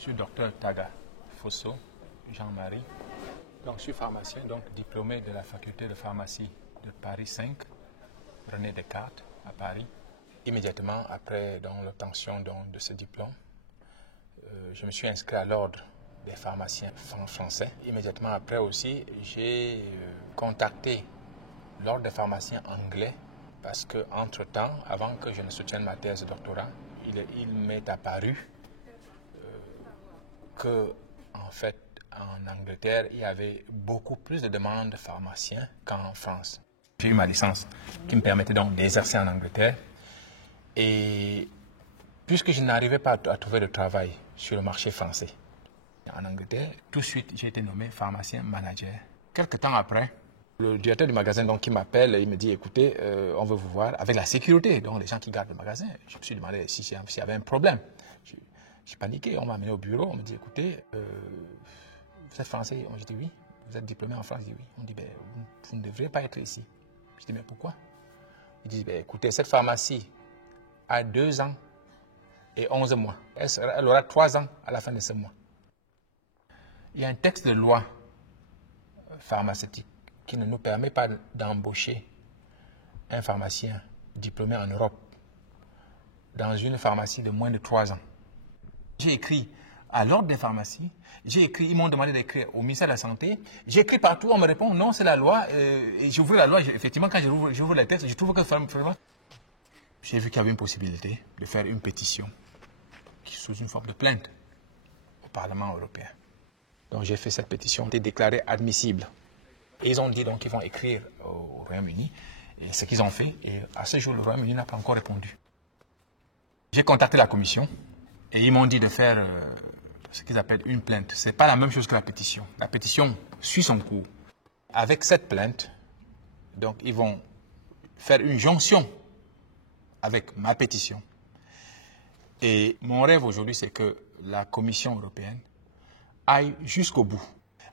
Je suis docteur Taga Fosso, Jean-Marie. Donc, je suis pharmacien, donc diplômé de la faculté de pharmacie de Paris 5, René Descartes, à Paris. Immédiatement après l'obtention de ce diplôme, je me suis inscrit à l'ordre des pharmaciens français. Immédiatement après aussi, j'ai contacté l'ordre des pharmaciens anglais parce qu'entre-temps, avant que je ne soutienne ma thèse de doctorat, il m'est apparu que, en fait, en Angleterre, il y avait beaucoup plus de demandes de pharmaciens qu'en France. J'ai eu ma licence qui me permettait donc d'exercer en Angleterre. Et puisque je n'arrivais pas à trouver de travail sur le marché français en Angleterre, tout de suite, j'ai été nommé pharmacien manager. Quelques temps après, le directeur du magasin donc, qui m'appelle, il me dit, écoutez, on veut vous voir avec la sécurité, donc les gens qui gardent le magasin. Je me suis demandé s'il y avait un problème. J'ai paniqué, on m'a amené au bureau, on me dit, écoutez, vous êtes français? Je dis oui. Vous êtes diplômé en France? Je dis oui. On dit, ben, vous ne devriez pas être ici. Je dis, mais pourquoi? Il dit, ben, écoutez, cette pharmacie a 2 ans et 11 mois. Elle aura 3 ans à la fin de ce mois. Il y a un texte de loi pharmaceutique qui ne nous permet pas d'embaucher un pharmacien diplômé en Europe dans une pharmacie de moins de 3 ans. J'ai écrit à l'ordre des pharmacies, ils m'ont demandé d'écrire au ministère de la Santé, j'ai écrit partout, on me répond non, c'est la loi, et j'ouvre la loi, effectivement quand j'ouvre les textes, je trouve que j'ai vu qu'il y avait une possibilité de faire une pétition sous une forme de plainte au Parlement européen. Donc j'ai fait cette pétition, été déclarée admissible. Et ils ont dit donc qu'ils vont écrire au Royaume-Uni, et ce qu'ils ont fait, et à ce jour, le Royaume-Uni n'a pas encore répondu. J'ai contacté la commission, et ils m'ont dit de faire ce qu'ils appellent une plainte. Ce n'est pas la même chose que la pétition. La pétition suit son cours. Avec cette plainte, donc ils vont faire une jonction avec ma pétition. Et mon rêve aujourd'hui, c'est que la Commission européenne aille jusqu'au bout.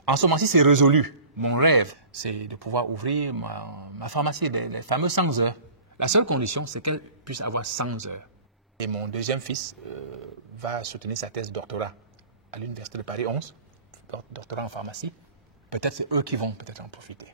En ce moment-ci, c'est résolu. Mon rêve, c'est de pouvoir ouvrir ma pharmacie, les fameux 100 heures. La seule condition, c'est qu'elle puisse avoir 100 heures. Et mon deuxième fils va soutenir sa thèse de doctorat à l'Université de Paris 11, doctorat en pharmacie. Peut-être c'est eux qui vont peut-être en profiter.